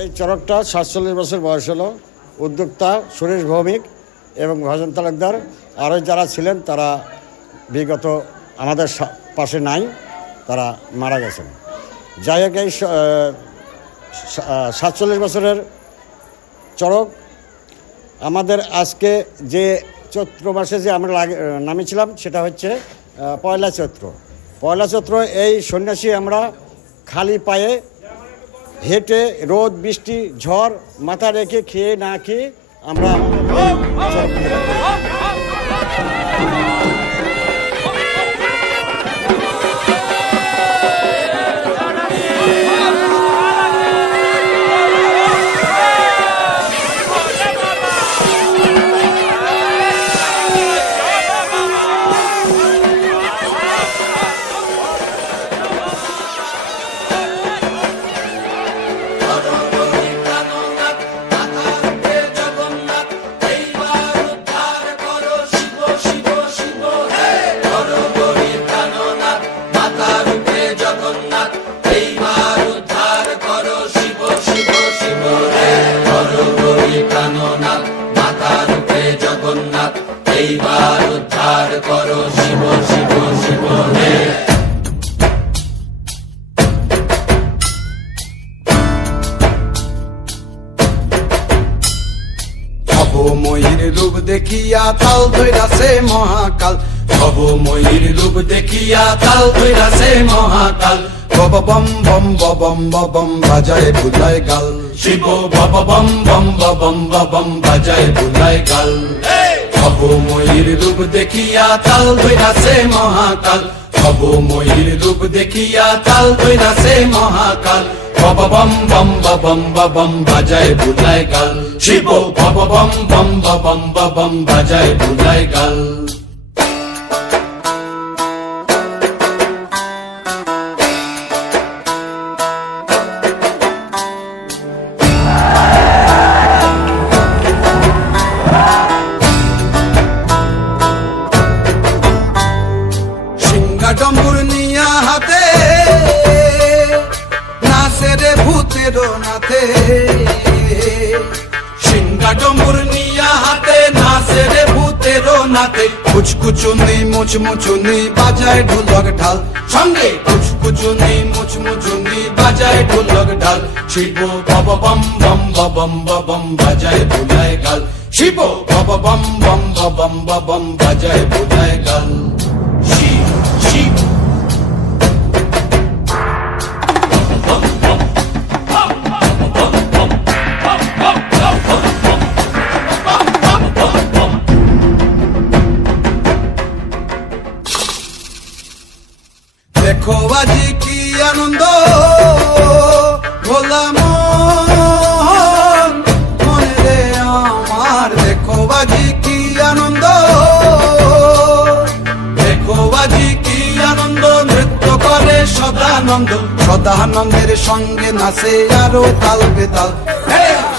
এই চড়কটা 47 বছর বয়স হলো। উদ্যোক্তা সুরেশ ভৌমিক এবং ভজন তালুকদার আরও যারা ছিলেন তারা বিগত আমাদের পাশে নাই, তারা মারা গেছেন। যাই হোক, এই 47 বছরের চড়ক আমাদের আজকে যে চৈত্র মাসে যে আমরা নামিয়েছিলাম সেটা হচ্ছে পয়লা চৈত্র। পয়লা চৈত্র এই সন্ন্যাসী আমরা খালি পায়ে হেঁটে রোদ বৃষ্টি ঝড় মাথা রেখে খেয়ে না খেয়ে আমরা এইবার উদ্ধার করো শিব শিব শিব হে। ভবময়ীর রূপ দেখিয়া তাল ধইরাছে মহাকাল, ভবময়ীর রূপ দেখিয়া তাল ধইরাছে মহাকাল। বব বম বম বম বম বাজায় বুলায় গাল, শিব বব বম বম বম বম বাজায় বুলায় গাল। ভবময়ীর রূপ দেখিয়া তাল ধইরাছে মহাকাল, ভবময়ীর রূপ দেখিয়া তাল ধইরাছে মহাকাল। বব বম বম বম বাজায় বুলায় গাল, শিব বব বম বম বম বাজায় বুলায় গাল। ডম্বুর নিয়া হাতে নাচে রে ভূতের নাথে, সিংহা ডম্বুর নিয়া হাতে নাচে রে ভূতের নাথে। কুচকুচুনি মুচমুচুনি বাজায় ঢোলক ঢাল, সঙ্গে কুচকুচুনি মুচমুচুনি বাজায় ঢোলক ঢাল। শিব বব বম বম বম বাজায় বুলায় গাল, শিব বব বম বম বম বাজায় বুলায় গাল। দেখো আজি কি আনন্দ ভোলা মনে রে আমার, দেখো আজি কি আনন্দ, দেখো আজি কি আনন্দ। নৃত্য করে সদানন্দ, সদানন্দের সঙ্গে নাচে আরো তাল বেতাল,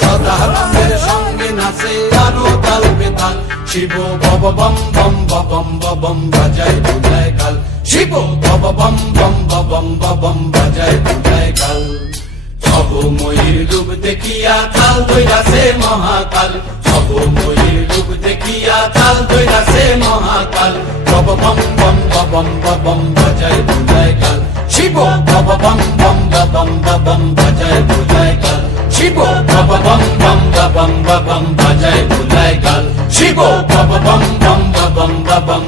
সদানন্দের সঙ্গে নাচে আরো তাল বেতাল। শিব বব বম বম বাজায় বুলায় গাল, শিব বব বম বম বাজায় বুলায় গাল। ভবময়ীর রূপ দেখিয়া তাল ধইরাছে মহাকাল, ভবময়ীর রূপ দেখিয়া তাল ধইরাছে মহাকাল। বব বম বম বাজায় বুলায় গাল, শিব বব বম বম বাজায় বুলায় গাল, শিব বব বম বম বাজায় বুলায় গাল, শিব বব বম বম